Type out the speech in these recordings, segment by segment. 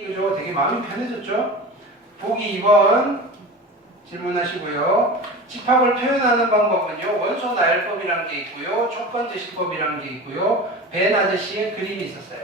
그죠? 되게 마음이 편해졌죠? 보기 2번 질문하시고요. 집합을 표현하는 방법은요. 원소 나열법이라는 게 있고요. 조건 제시법이라는 게 있고요. 벤 아저씨의 그림이 있었어요.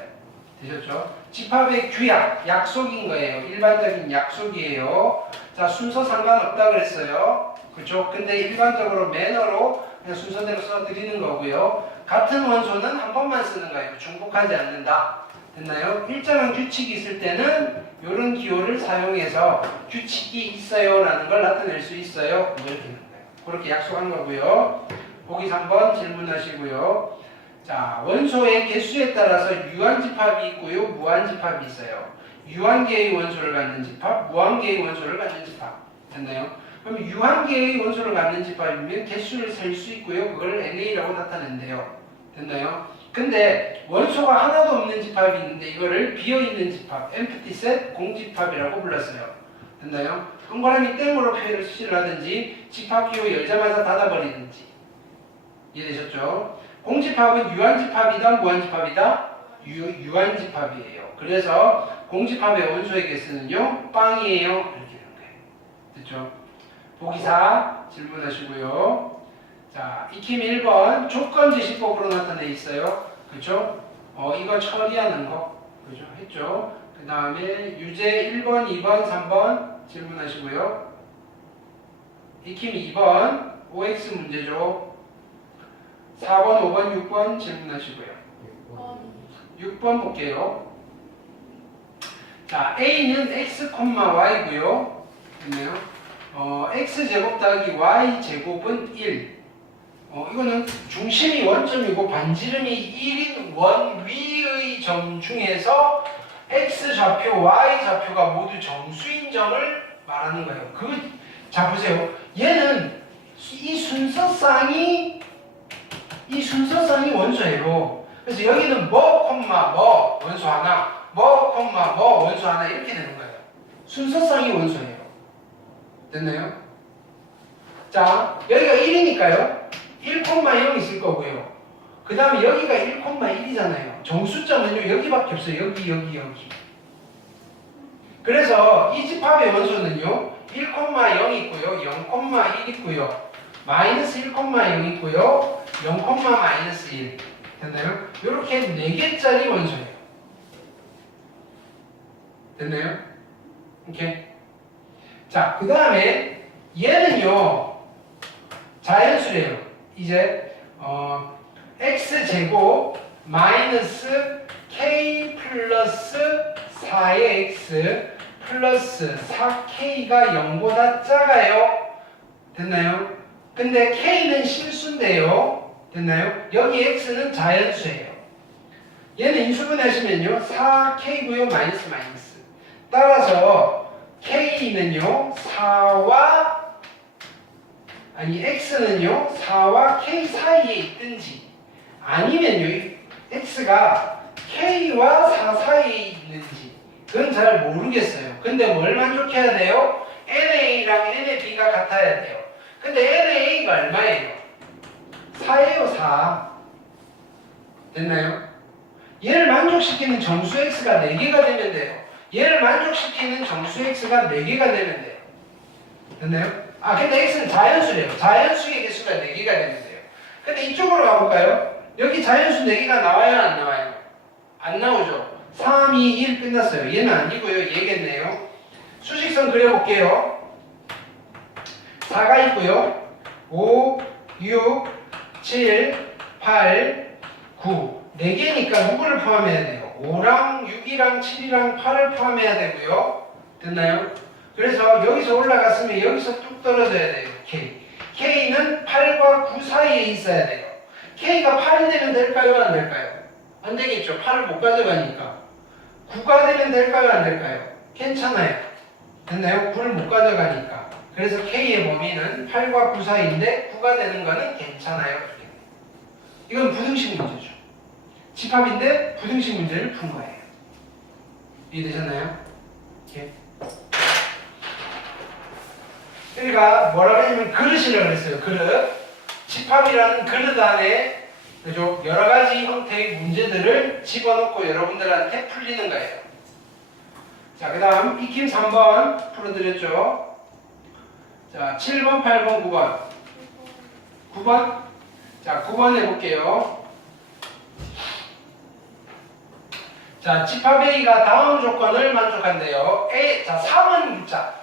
되셨죠? 집합의 규약, 약속인 거예요. 일반적인 약속이에요. 자, 순서 상관없다 그랬어요. 그죠? 근데 일반적으로 매너로 그냥 순서대로 써드리는 거고요. 같은 원소는 한 번만 쓰는 거예요. 중복하지 않는다. 됐나요? 일정한 규칙이 있을 때는 이런 기호를 사용해서 규칙이 있어요 라는 걸 나타낼 수 있어요. 이렇게 되는 거예요. 그렇게 약속한 거고요. 보기 3번 질문하시고요. 자, 원소의 개수에 따라서 유한집합이 있고요. 무한집합이 있어요. 유한계의 원소를 갖는 집합, 무한계의 원소를 갖는 집합. 됐나요? 그럼 유한계의 원소를 갖는 집합이면 개수를 셀 수 있고요. 그걸 NA라고 나타낸대요. 됐나요? 근데 원소가 하나도 없는 집합이 있는데 이거를 비어있는 집합, empty set, 공집합이라고 불렀어요. 됐나요? 동그라미 땡으로 표시를 하든지 집합 기호 열자마자 닫아버리든지. 이해되셨죠? 공집합은 유한집합이다, 무한집합이다? 유한집합이에요. 그래서 공집합의 원소의 개수는요, 빵이에요. 이렇게 되는 거예요. 됐죠? 보기 4 질문하시고요. 자, 익힘 1번 조건 제시법으로 나타내 있어요. 그죠? 이거 처리하는 거. 그죠? 했죠? 그 다음에 유제 1번, 2번, 3번 질문하시고요. 익힘 2번 OX 문제죠. 4번, 5번, 6번 질문하시고요. 6번 볼게요. 자, A는 X, Y고요. 됐나요? X제곱 더하기 Y제곱은 1. 이거는 중심이 원점이고 반지름이 1인 원 위의 점 중에서 X좌표, Y좌표가 모두 정수인 점을 말하는 거예요. 자, 보세요. 얘는 이 순서쌍이 원소예요. 그래서 여기는 뭐, 원소 하나, 뭐, 원소 하나 이렇게 되는 거예요. 순서쌍이 원소예요. 됐나요? 자, 여기가 1이니까요. 1,0 있을 거고요. 그 다음에 여기가 1,1이잖아요. 정수점은요, 여기밖에 없어요. 여기. 그래서 이 집합의 원소는요, 1,0 있고요, 0,1 있고요, 마이너스 1,0 있고요, 0, 마이너스 1. 됐나요? 이렇게 4개짜리 원소예요. 됐나요? 오케이. 자, 그 다음에 얘는요, 자연수래요. 이제 x제곱 마이너스 k 플러스 4의 x 플러스 4k가 0보다 작아요. 됐나요? 근데 k는 실수인데요. 됐나요? 여기 x는 자연수예요. 얘는 인수분해하시면요 4k고요 마이너스. 따라서 k는요 x는요 4와 k 사이에 있든지 아니면요 x가 k와 4 사이에 있는지 그건 잘 모르겠어요. 근데 뭘 만족해야 돼요? NA랑 NAB가 같아야 돼요. 근데 NA가 얼마예요? 4예요 4. 됐나요? 얘를 만족시키는 정수 x가 4개가 되면 돼요. 얘를 만족시키는 정수 x가 4개가 되면 돼요. 됐나요? 근데 x는 자연수래요. 자연수의 개수가 4개가 되면 돼요. 근데 이쪽으로 가볼까요? 여기 자연수 4개가 나와요? 안 나와요? 안 나오죠? 3, 2, 1 끝났어요. 얘는 아니고요. 얘겠네요. 수직선 그려볼게요. 4가 있고요. 5, 6, 7, 8, 9. 4개니까 누구를 포함해야 돼요? 5랑 6이랑 7이랑 8을 포함해야 되고요. 됐나요? 그래서 여기서 올라갔으면 여기서 뚝 떨어져야 돼요. K는 8과 9 사이에 있어야 돼요. K가 8이 되면 될까요? 안 될까요? 안 되겠죠. 8을 못 가져가니까. 9가 되면 될까요? 안 될까요? 괜찮아요. 됐나요? 9를 못 가져가니까. 그래서 K의 범위는 8과 9 사이인데 9가 되는 거는 괜찮아요. 이건 부등식 문제죠. 집합인데 부등식 문제를 푼 거예요. 이해되셨나요? 이렇게. 그러니까 뭐라고 하냐면 그릇이라고 그랬어요. 그릇. 집합이라는 그릇 안에 그죠? 여러 가지 형태의 문제들을 집어넣고 여러분들한테 풀리는 거예요. 자, 그 다음 익힘 3번 풀어드렸죠. 자, 7번, 8번, 9번. 9번? 자, 9번 해볼게요. 자, 집합 A가 다음 조건을 만족한대요. 자, 3은 자,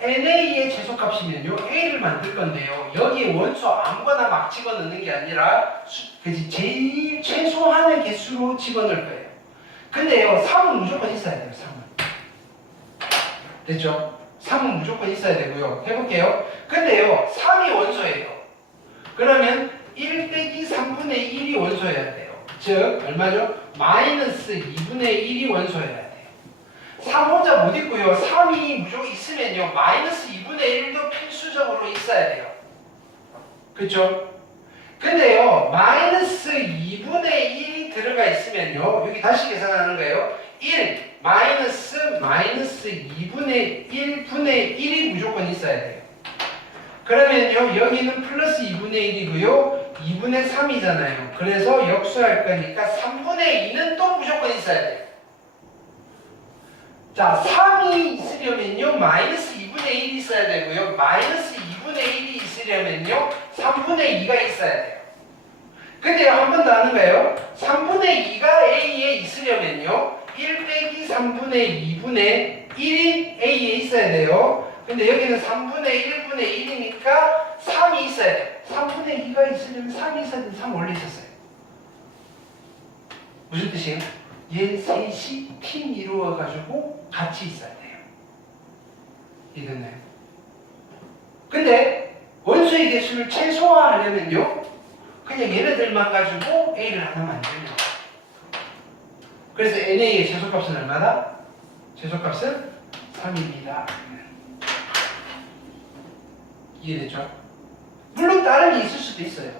NA의 최소값이면요, A를 만들 건데요. 여기에 원수 아무거나 막 집어넣는 게 아니라, 제일 최소한의 개수로 집어넣을 거예요. 근데요, 3은 무조건 있어야 돼요, 3은. 됐죠? 3은 무조건 있어야 되고요. 해볼게요. 근데요, 3이 원소예요. 그러면 1 빼기 3분의 1이 원소여야 돼요. 즉, 얼마죠? 마이너스 2분의 1이 원소여야 돼요. 3 혼자 못 있고요. 3이 무조건 있으면요, 마이너스 2분의 1도 필수적으로 있어야 돼요. 그쵸? 근데요, 마이너스 2분의 1이 들어가 있으면요, 여기 다시 계산하는 거예요. 1, 마이너스 2분의 1분의 1이 무조건 있어야 돼요. 그러면요, 여기는 플러스 2분의 1이고요, 2분의 3이잖아요. 그래서 역수할 거니까 3분의 2는 또 무조건 있어야 돼요. 자, 3이 있으려면요, 마이너스 2분의 1이 있어야 되고요, 마이너스 2분의 1이 있으려면요, 3분의 2가 있어야 돼요. 근데 한 번 더 하는 거예요. 3분의 2가 A에 있으려면요, 1 빼기 3분의 2분의 1이 A에 있어야 돼요. 근데 여기는 3분의 1분의 1이니까 3이 있어야 돼요. 3분의 2가 있으려면 3이 있어야 돼요. 3 원래 있었어요. 무슨 뜻이에요? 얘 셋이 팀 이루어가지고 같이 있어야 돼요. 이해됐나요? 근데 원수의 개수를 최소화하려면요, 그냥 얘네들만 가지고 A를 하나 만들면 돼요. 그래서 NA의 최소값은 얼마다? 최소값은 3입니다. 이해됐죠? 물론 다른 게 있을 수도 있어요.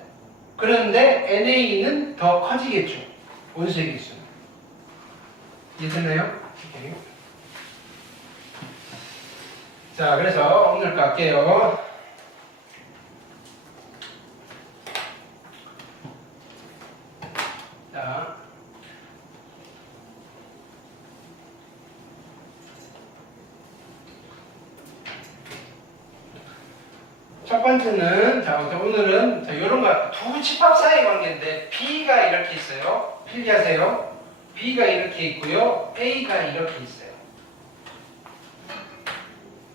그런데 NA는 더 커지겠죠. 원수의 개수는. 이해됐나요? 오케이. 자, 그래서 오늘 갈게요. 자, 첫 번째는, 자, 오늘은, 자, 요런 거, 두 집합 사이 관계인데, B가 이렇게 있어요. 필기하세요. B가 이렇게 있고요. A가 이렇게 있어요.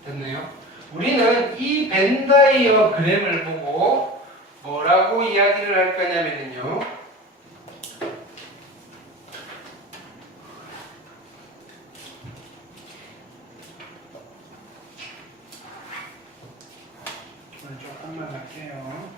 됐나요? 우리는 이 벤다이어그램을 보고 뭐라고 이야기를 할 거냐면요. 조금만 할게요.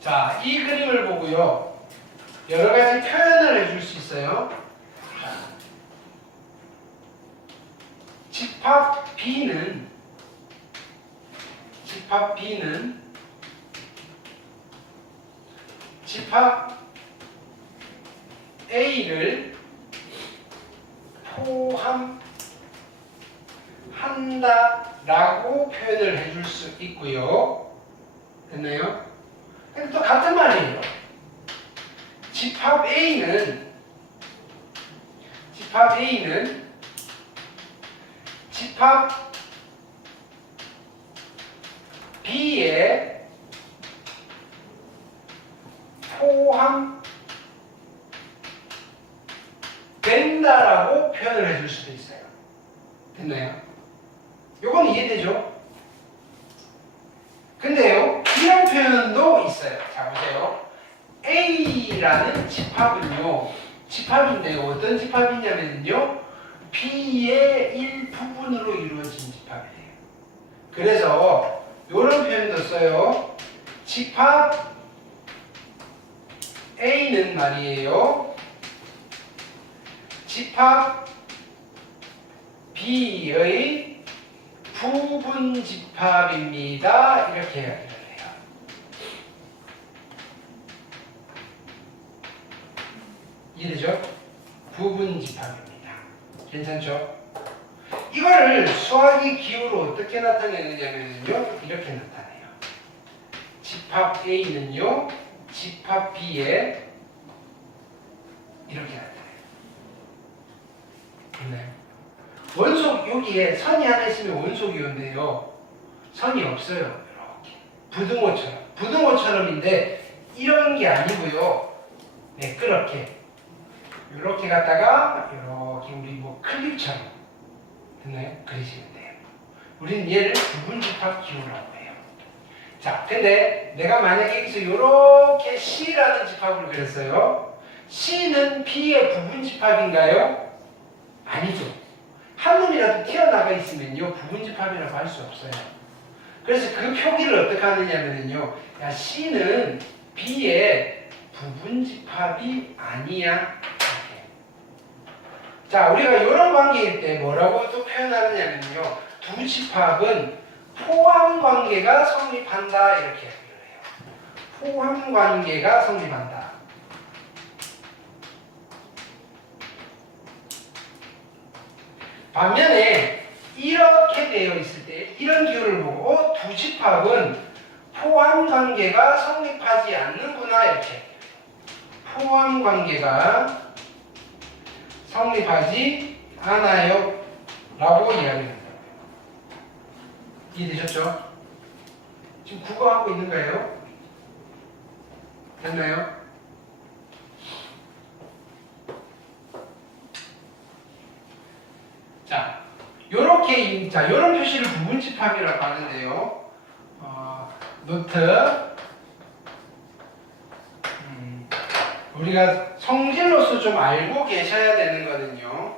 자, 이 그림을 보고요, 여러 가지 표현을 해줄 수 있어요. 집합 B는 집합 A를 포함한다라고 표현을 해줄 수 있고요. 됐나요? 근데 또 같은 말이에요. 집합 A는 집합 B에 포함된다라고 표현을 해줄 수도 있어요. 됐나요? 요건 이해되죠? 근데요, 이런 표현도 있어요. 자, 보세요. A라는 집합은요, 집합인데요, 어떤 집합이냐면요, B의 일부분으로 이루어진 집합이에요. 그래서 이런 표현도 써요. 집합 A는 말이에요, 집합 B의 부분 집합입니다. 이렇게 이야기를 해요. 이해되죠? 부분 집합입니다. 괜찮죠? 이거를 수학의 기호로 어떻게 나타내느냐면요, 이렇게 나타내요. 집합 A는요, 집합 B에 이렇게 나타내요. 됐나요? 원속, 여기에 선이 하나 있으면 원속이 온대요. 선이 없어요. 이렇게. 부등호처럼. 부등호처럼인데, 이런 게 아니고요. 네, 그렇게. 이렇게 갔다가, 이렇게 우리 뭐 클립처럼. 됐나요? 그리시면 돼요. 우리는 얘를 부분집합 기호라고 해요. 자, 근데 내가 만약에 여기서 이렇게 C라는 집합을 그렸어요. C는 B의 부분집합인가요? 아니죠. 한 놈이라도 튀어나가 있으면요, 부분집합이라고 할 수 없어요. 그래서 그 표기를 어떻게 하느냐면요, 야, C는 B의 부분집합이 아니야. 이렇게. 자, 우리가 이런 관계일 때 뭐라고 또 표현하느냐면요, 두 집합은 포함관계가 성립한다. 이렇게 얘기를 해요. 포함관계가 성립한다. 반면에 이렇게 되어 있을 때 이런 기호를 보고 두 집합은 포함관계가 성립하지 않는구나. 이렇게. 포함관계가 성립하지 않아요. 라고 이야기합니다. 이해되셨죠? 지금 국어하고 있는 거예요? 됐나요? 자, 요런 표시를 부분집합이라고 하는데요. 노트. 우리가 성질로서 좀 알고 계셔야 되는 거는요.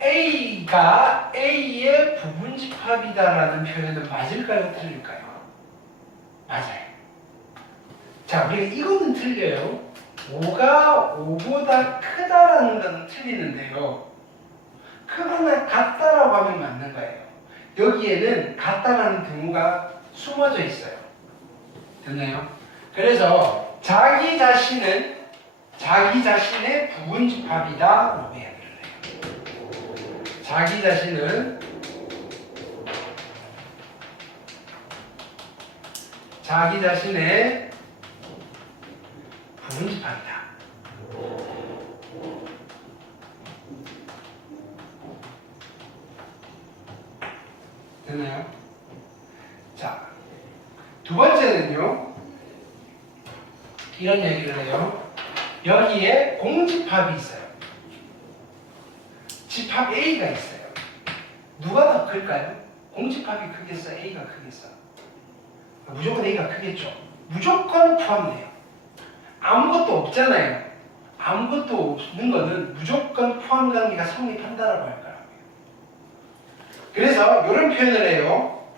A가 A의 부분집합이다라는 표현은 맞을까요? 틀릴까요? 맞아요. 자, 우리가 이거는 틀려요. 5가 5보다 크다라는 건 틀리는데요. 크거나 같다라고 하면 맞는 거예요. 여기에는 같다라는 등호가 숨어져 있어요. 됐나요? 그래서 자기 자신은 자기 자신의 부분집합이다 라고 이야기를 해요. 자기 자신은 자기 자신의 부분집합이다. 됐나요? 자, 두 번째는요, 이런 얘기를 해요. 여기에 공집합이 있어요. 집합 A가 있어요. 누가 더 클까요? 공집합이 크겠어? A가 크겠어? 무조건 A가 크겠죠. 무조건 포함돼요. 아무것도 없잖아요. 아무것도 없는 거는 무조건 포함관계가 성립한다라고 할 거라고요. 그래서 이런 표현을 해요.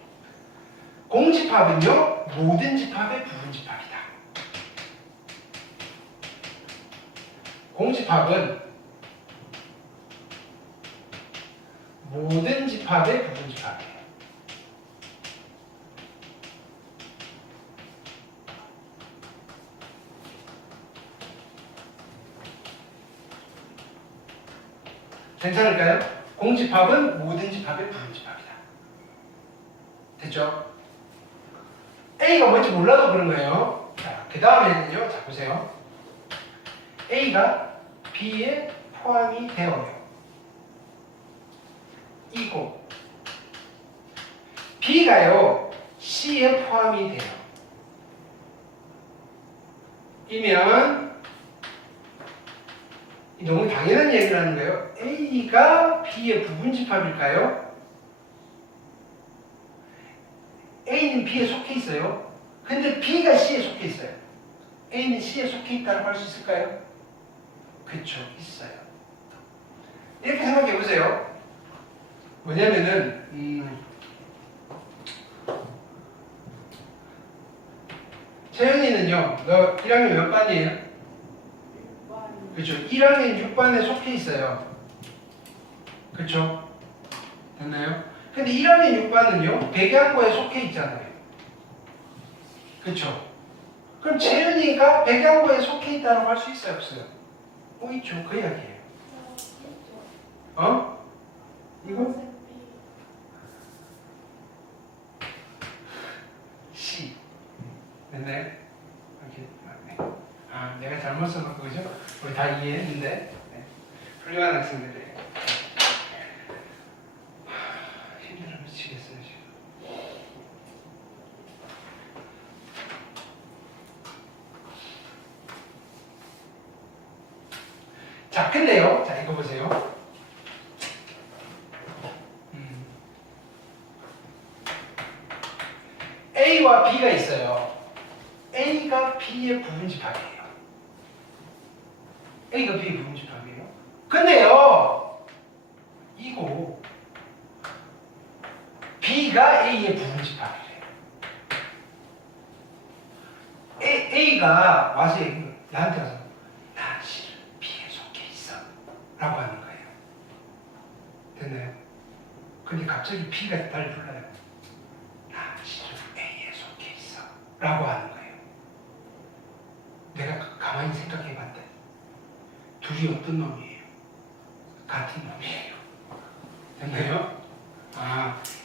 공집합은요, 모든 집합의 부분집합이다. 공집합은 모든 집합의 부분집합이에요. 괜찮을까요? 공집합은 모든 집합의 부분집합이다. 됐죠? A가 뭔지 몰라도 그런 거예요. 자, 그 다음에는요, 자, 보세요. A가 B에 포함이 되어요. 이고, B가요, C에 포함이 돼요. 이면, 너무 당연한 얘기를 하는 거예요. A가 B의 부분집합일까요? A는 B에 속해 있어요. 근데 B가 C에 속해 있어요. A는 C에 속해 있다고 할 수 있을까요? 그쵸, 있어요. 이렇게 생각해 보세요. 뭐냐면은, 채연이는요, 너 1학년 몇 반이에요? 그렇죠. 1학년 6반에 속해 있어요. 그렇죠? 됐나요? 근데 1학년 6반은요, 백양고에 속해 있잖아요. 그렇죠? 그럼 재윤이가 백양고에 속해 있다고 할 수 있어요, 없어요? 있죠. 그 이야기예요. 어? 이거? C. 됐나요? 이렇게. 내가 잘못 써놓고, 그죠? 우리 다 이해했는데. 네. 훌륭한 학생들이에요. 힘들어 미치겠어요, 지금. 자, 근데요. 자, 이거 보세요. A와 B가 있어요. A가 B의 부분집합이에요. A가 B의 부분집합이에요. 근데요, 이거 B가 A의 부분집합이래요. A가 와서 나한테 와서 나 실은 B에 속해 있어 라고 하는 거예요. 됐나요? 근데 갑자기 B가 나를 불러요. 나 실은 A에 속해 있어 라고 하는 거예요. 내가 가만히 생각해 봤더니 둘이 어떤 놈이에요? 같은 놈이에요. 됐나요?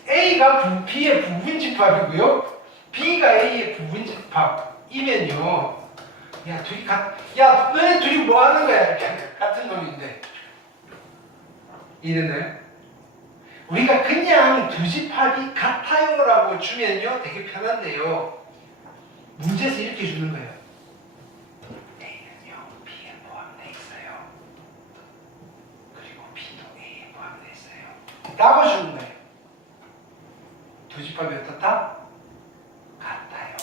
A가 B의 부분집합이고요. B가 A의 부분집합이면요. 너네 둘이 뭐 하는 거야? 같은 놈인데. 이해됐나요? 우리가 그냥 두 집합이 같아요라고 주면요. 되게 편한데요. 문제에서 이렇게 주는 거예요. A는요, B에 포함되어 있어요. 그리고 B도 A에 포함되어 있어요. 라고 주는 거예요. 두 집합이 어떻다? 같아요.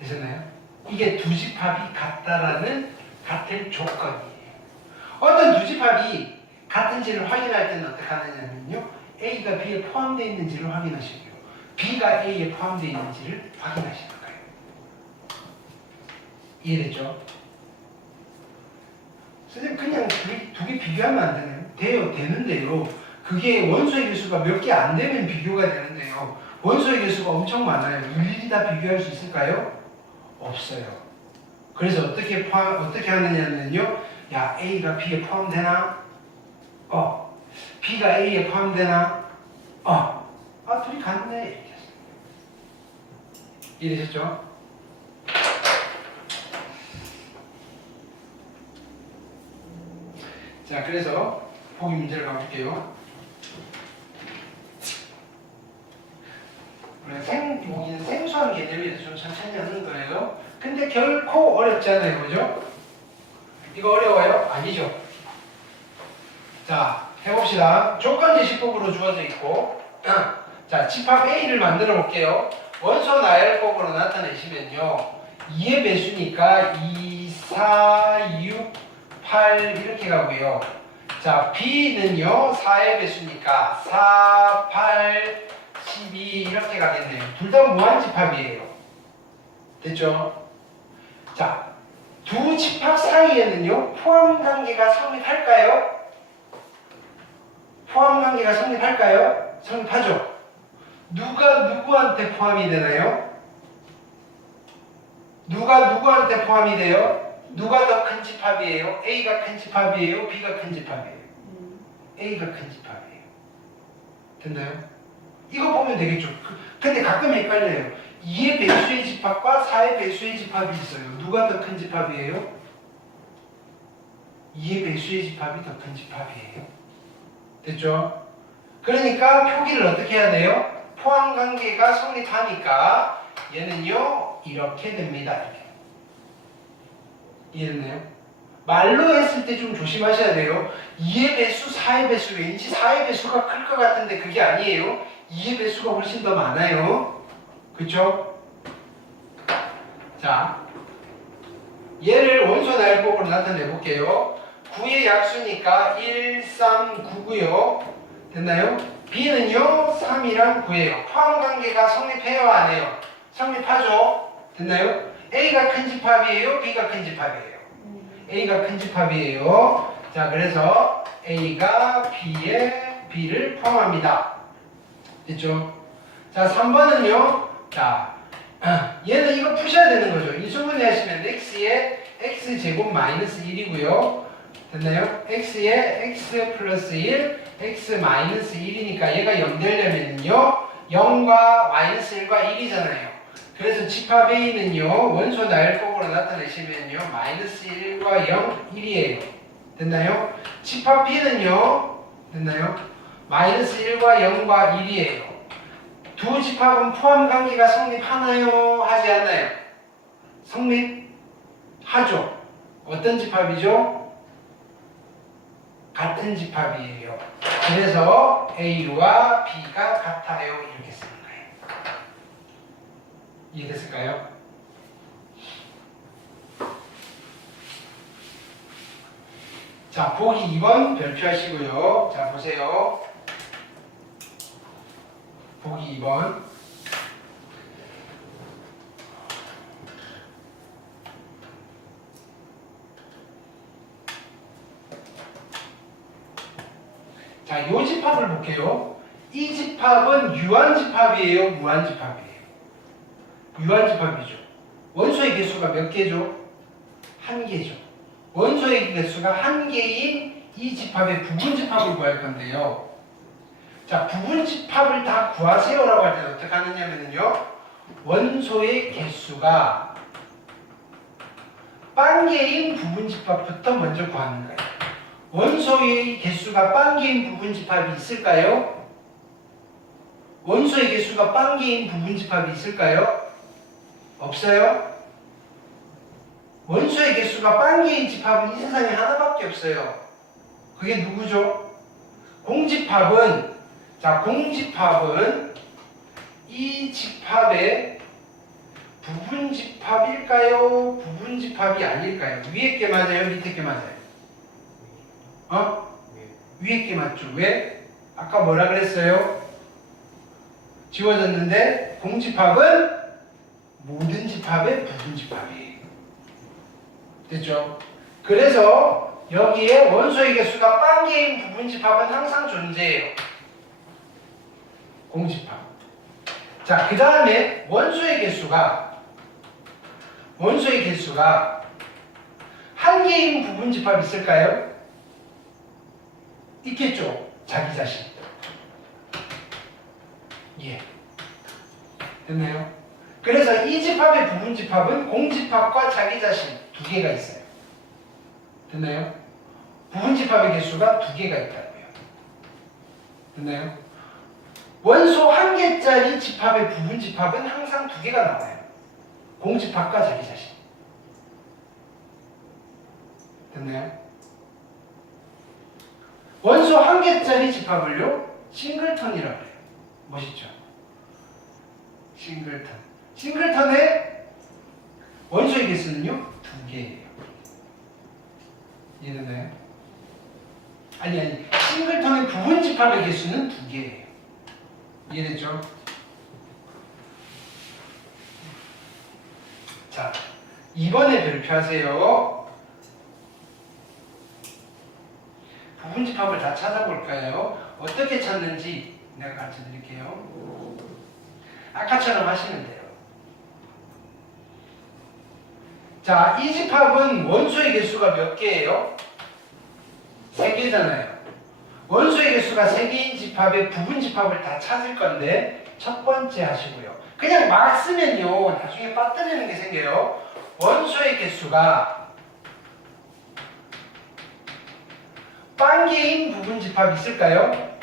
되셨나요? 이게 두 집합이 같다라는 같은 조건이에요. 어떤 두 집합이 같은지를 확인할 때는 어떻게 하느냐면요. A가 B에 포함되어 있는지를 확인하시고요. B가 A에 포함되어 있는지를 확인하시는 거예요. 이해됐죠? 선생님 그냥 두 개 비교하면 안 되나요? 돼요. 되는데요. 그게 원소의 개수가 몇 개 안 되면 비교가 되는데요. 원소의 개수가 엄청 많아요. 일일이 다 비교할 수 있을까요? 없어요. 그래서 어떻게 하느냐면요. 야, A가 B에 포함되나? B가 A에 포함되나? 둘이 같네. 이해되셨죠? 자, 그래서 보기 문제를 가볼게요. 여기는 생소한 개념이라서 좀 천천히 하는 거예요. 근데 결코 어렵지 않아요. 그죠? 이거 어려워요? 아니죠. 자, 해봅시다. 조건제시법으로 주어져 있고, 자, 집합 A를 만들어 볼게요. 원소 나열법으로 나타내시면요. 2의 배수니까 2, 4, 6, 8 이렇게 가고요. 자, B는요. 4의 배수니까 4, 8, 12 이렇게 가겠네요. 둘 다 무한집합이에요. 됐죠? 자, 두 집합 사이에는요. 포함관계가 성립할까요? 포함관계가 성립할까요? 성립하죠. 누가 누구한테 포함이 되나요? 누가 누구한테 포함이 돼요? 누가 더 큰 집합이에요? A가 큰 집합이에요? B가 큰 집합이에요? A가 큰 집합이에요. 됐나요? 이거 보면 되겠죠. 근데 가끔 헷갈려요. 2의 배수의 집합과 4의 배수의 집합이 있어요. 누가 더 큰 집합이에요? 2의 배수의 집합이 더 큰 집합이에요. 됐죠? 그러니까 표기를 어떻게 해야 돼요? 포함관계가 성립하니까 얘는요 이렇게 됩니다. 이렇게. 이해됐나요? 말로 했을 때 좀 조심하셔야 돼요. 2의 배수, 4의 배수, 왠지 4의 배수가 클 것 같은데 그게 아니에요. 2의 배수가 훨씬 더 많아요. 그쵸? 자, 얘를 원소 나열법으로 나타내 볼게요. 9의 약수니까 1, 3, 9고요. 됐나요? B는요 3이랑 9예요. 포함관계가 성립해요 안 해요? 성립하죠. 됐나요? A가 큰 집합이에요? B가 큰 집합이에요? A가 큰 집합이에요. 자, 그래서 A가 B에 B를 포함합니다. 됐죠? 자, 3번은요. 자, 얘는 이거 푸셔야 되는 거죠. 인수분해 하시면 x에 x제곱 마이너스 1이고요. 됐나요? x에 x 플러스 1, x 마이너스 1이니까 얘가 0 되려면요 0과 마이너스 1과 1이잖아요. 그래서 집합 A는요 원소 나열법으로 나타내시면요 마이너스 1과 0, 1이에요. 됐나요? 집합 B는요 됐나요? 마이너스 1과 0과 1이에요. 두 집합은 포함 관계가 성립하나요? 하지 않나요? 성립하죠. 어떤 집합이죠? 같은 집합이에요. 그래서 A와 B가 같아요. 이렇게 쓰는 거예요. 이해됐을까요? 자, 보기 2번 별표하시고요. 자, 보세요. 보기 2번. 자, 요 집합을 볼게요. 이 집합은 유한집합이에요? 무한집합이에요? 유한집합이죠. 원소의 개수가 몇 개죠? 한 개죠. 원소의 개수가 한 개인 이 집합의 부분집합을 구할 건데요. 자, 부분집합을 다 구하세요라고 할 때는 어떻게 하느냐면요. 원소의 개수가 빵개인 부분집합부터 먼저 구하는 거예요. 원소의 개수가 빵개인 부분집합이 있을까요? 원소의 개수가 빵개인 부분집합이 있을까요? 없어요? 원소의 개수가 빵개인 집합은 이 세상에 하나밖에 없어요. 그게 누구죠? 공집합은 자, 공집합은 이 집합의 부분집합일까요? 부분집합이 아닐까요? 위에 게 맞아요? 밑에 게 맞아요? 위에 게 맞죠? 왜? 아까 뭐라 그랬어요? 지워졌는데 공집합은 모든 집합의 부분집합이에요. 됐죠? 그래서 여기에 원소의 개수가 빵개인 부분집합은 항상 존재해요. 공집합. 자, 그 다음에 원소의 개수가 한 개인 부분집합 있을까요? 있겠죠. 자기 자신. 예. 됐나요? 그래서 이 집합의 부분집합은 공집합과 자기 자신 두 개가 있어요. 됐나요? 부분집합의 개수가 두 개가 있다고요. 됐나요? 원소 한 개짜리 집합의 부분집합은 항상 두 개가 나와요. 공집합과 자기 자신. 됐나요? 원소 한 개짜리 집합을요 싱글턴이라고 해요. 멋있죠? 싱글턴. 싱글턴의 원소의 개수는요 두 개예요. 이해되나요? 아니 싱글턴의 부분집합의 개수는 두 개예요. 이해됐죠? 자, 2번에 별표하세요. 부분집합을 다 찾아볼까요? 어떻게 찾는지 내가 가르쳐 드릴게요. 아까처럼 하시면 돼요. 자, 이 집합은 원소의 개수가 몇 개예요? 3개잖아요. 원소의 개수가 3개인 집합의 부분집합을 다 찾을 건데 첫 번째 하시고요. 그냥 막 쓰면요 나중에 빠뜨리는 게 생겨요. 원소의 개수가 빵개인 부분집합 있을까요?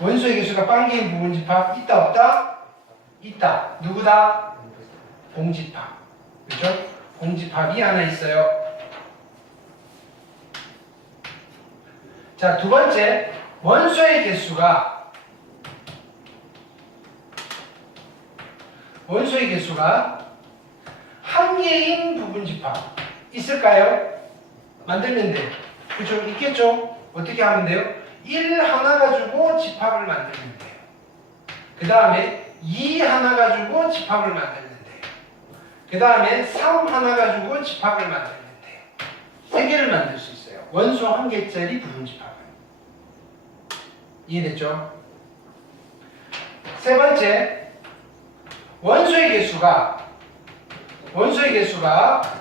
원소의 개수가 빵개인 부분집합 있다 없다? 있다. 누구다? 공집합. 그렇죠? 공집합이 하나 있어요. 자, 두 번째, 원소의 개수가 한 개인 부분집합 있을까요? 만들면 돼요. 그렇죠? 있겠죠? 어떻게 하면 돼요? 1 하나 가지고 집합을 만들면 돼요. 그 다음에 2 하나 가지고 집합을 만들면 돼요. 그 다음에 3 하나 가지고 집합을 만들면 돼요. 3개를 만들 수 있어요. 원소 한 개짜리 부분집합은. 이해됐죠? 세 번째, 원소의 개수가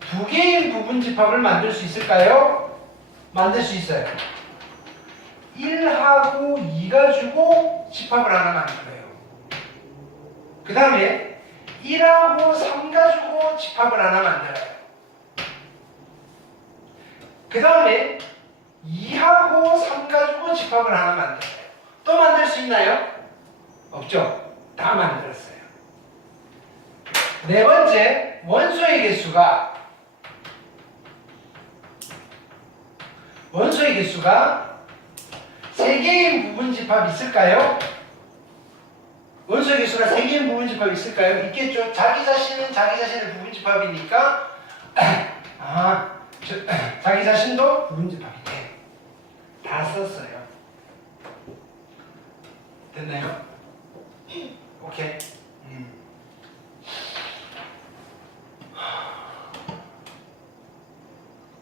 두 개인 부분집합을 만들 수 있을까요? 만들 수 있어요. 1하고 2가 주고 집합을 하나 만들어요. 그 다음에 1하고 3가 주고 집합을 하나 만들어요. 그 다음에 2하고 3가 주고 집합을 하나 만들어요. 또 만들 수 있나요? 없죠? 다 만들었어요. 네 번째, 원소의 개수가 3개인 부분집합이 있을까요? 원소의 개수가 3개인 부분집합이 있을까요? 있겠죠? 자기 자신은 자기 자신의 부분집합이니까 자기 자신도 부분집합이 돼. 다 썼어요. 됐나요? 오케이.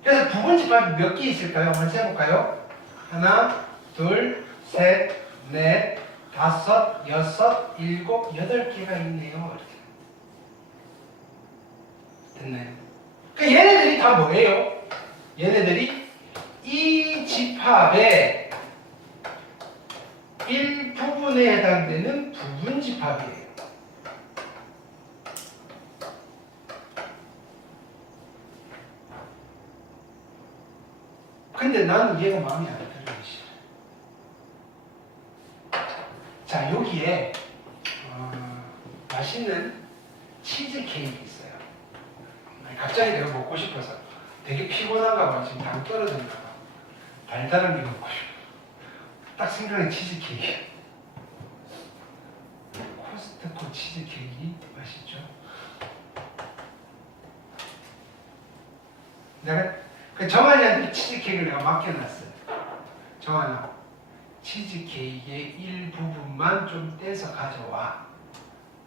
그래서 부분집합이 몇 개 있을까요? 한번 세볼까요? 하나, 둘, 셋, 넷, 다섯, 여섯, 일곱, 8개가 있네요. 이렇게. 됐나요? 그 얘네들이 다 뭐예요? 얘네들이 이 집합의 일부분에 해당되는 부분집합이에요. 근데 나는 얘가 마음에 안 드는 것이야. 자, 여기에 맛있는 치즈 케이크 있어요. 갑자기 내가 먹고 싶어서 되게 피곤한가 봐. 지금 당 떨어졌나 봐. 달달한 게 먹고 싶어. 딱 생각나는 치즈 케이크. 코스트코 치즈 케이크 맛있죠? 내가 그 정한이한테 치즈케이크를 내가 맡겨놨어요. 정한아, 치즈케이크의 일부분만 좀 떼서 가져와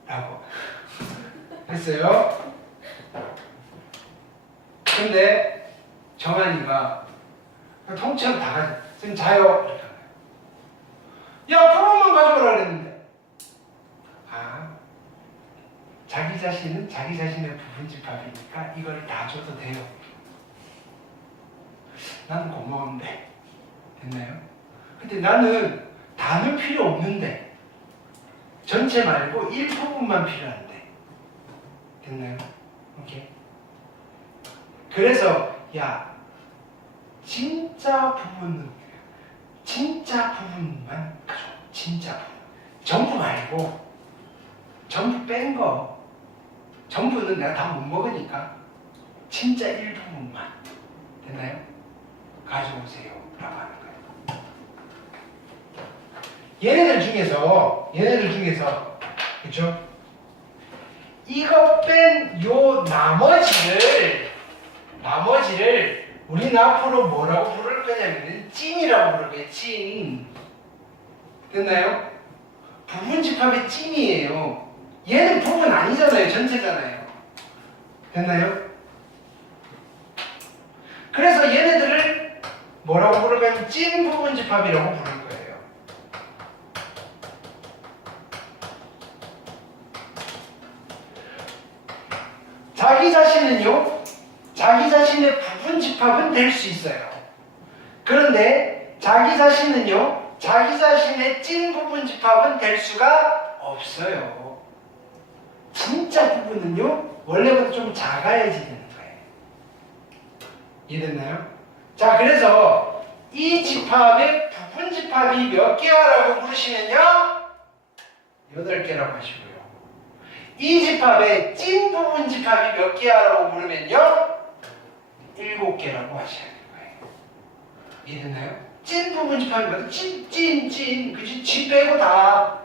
라고 했어요. 근데 정한이가 통째로 다 가져. 지금 자요. 이렇게 야, 부분만 가져오라 그랬는데. 자기 자신은 자기 자신의 부분집합이니까 이걸 다 줘도 돼요. 나는 고마운데. 됐나요? 근데 나는 다는 필요 없는데. 전체 말고 일부분만 필요한데. 됐나요? 오케이. 그래서 야, 진짜 부분만 가져. 진짜 부분. 전부 말고 전부 뺀 거. 전부는 내가 다 못 먹으니까 진짜 일부분만. 됐나요? 가져오세요 라고 하는 거예요. 얘네들 중에서 그쵸? 이거 뺀 요 나머지를 우리는 앞으로 뭐라고 부를 거냐면 찐이라고 부를 거예요. 찐. 됐나요? 부분집합의 찐이에요. 얘는 부분 아니잖아요. 전체잖아요. 됐나요? 그래서 얘네들을 뭐라고 부를까요? 찐 부분집합이라고 부를 거예요. 자기 자신은요, 자기 자신의 부분집합은 될 수 있어요. 그런데 자기 자신은요, 자기 자신의 찐 부분집합은 될 수가 없어요. 진짜 부분은요, 원래보다 좀 작아야지 되는 거예요. 이해됐나요? 자, 그래서 이 집합의 부분집합이 몇 개라고 부르시면요? 8개라고 하시고요. 이 집합의 찐 부분집합이 몇 개라고 부르면요? 7개라고 하셔야 되는 거예요. 이해됐나요? 찐 부분집합이 뭐죠? 찐. 그치? 지 빼고 다.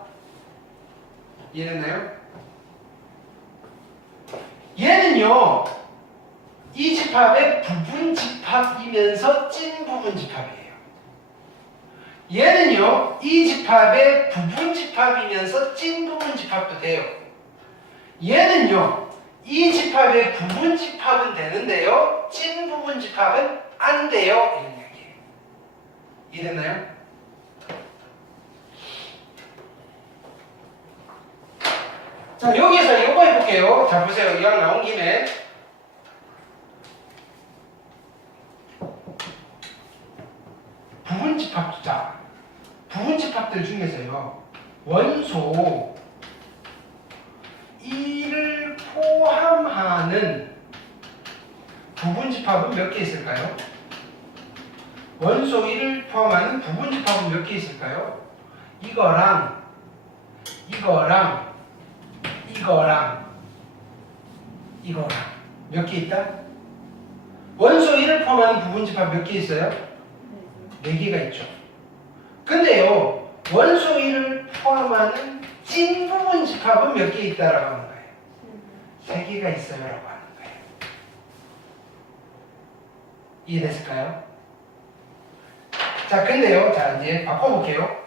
이해됐나요? 얘는요, 이 집합의 부분집합이면서 찐 부분집합이에요. 얘는요, 이 집합의 부분집합이면서 찐 부분집합도 돼요. 얘는요, 이 집합의 부분집합은 되는데요, 찐 부분집합은 안 돼요. 이런 얘기예요. 이해됐나요? 자, 여기서 이거 해볼게요. 자, 보세요. 이왕 나온 김에. 부분집합. 자, 부분집합들 중에서요. 원소 2를 포함하는 부분집합은 몇 개 있을까요? 원소 1을 포함하는 부분집합은 몇 개 있을까요? 이거랑 몇 개 있다? 원소 1을 포함하는 부분집합 몇 개 있어요? 4개가 있죠. 근데요, 원소 1을 포함하는 찐 부분집합은 몇 개 있다라고 하는 거예요? 3개가 있어요 라고 하는 거예요. 이해됐을까요? 자, 근데요, 자, 이제 바꿔볼게요.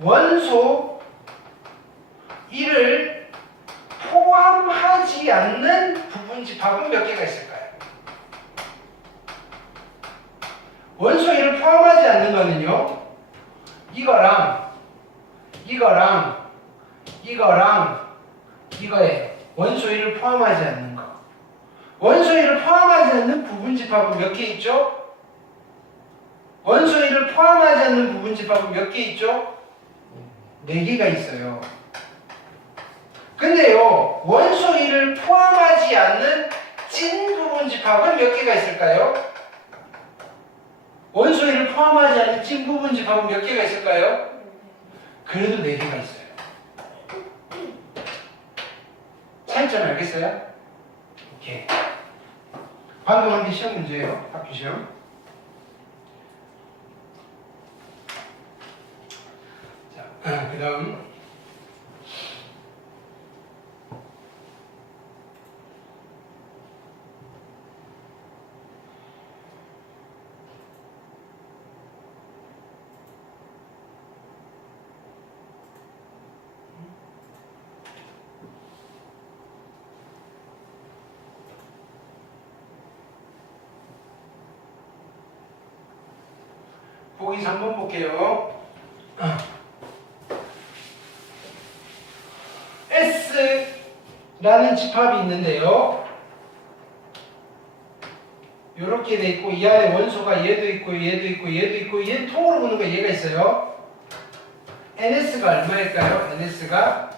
원소 1을 포함하지 않는 부분집합은 몇 개가 있을까요? 원소 1을 포함하지 않는 거는요, 이거랑 이거예요. 원소 1을 포함하지 않는 거. 원소 1을 포함하지 않는 부분집합은 몇 개 있죠? 원소 1을 포함하지 않는 부분집합은 몇 개 있죠? 4개가 있어요. 근데요, 원소 1을 포함하지 않는 찐 부분집합은 몇 개가 있을까요? 원소 1을 포함하지 않는 찐 부분집합은 몇 개가 있을까요? 그래도 4개가 있어요. 차이점 알겠어요? 오케이. 방금 한 게 시험 문제예요. 학교 시험. 자, 그 다음. 보기 3번 볼게요. S라는 집합이 있는데요. 이렇게 돼 있고 이 안에 원소가 얘도 있고 얘도 있고 얘도 있고 얘 통으로 보는 거 얘가 있어요. NS가 얼마일까요? NS가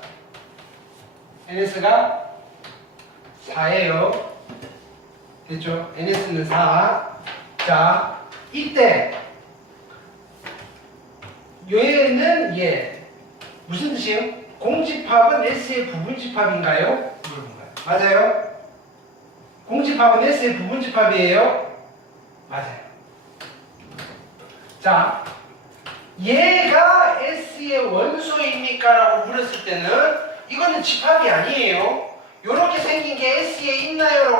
4예요. 됐죠? NS는 4. 자, 이때 얘는 얘 무슨 뜻이에요? 공집합은 S의 부분집합인가요? 물어본 거예요. 맞아요? 공집합은 S의 부분집합이에요? 맞아요. 자, 얘가 S의 원소입니까? 라고 물었을 때는 이거는 집합이 아니에요. 이렇게 생긴 게 S에 있나요?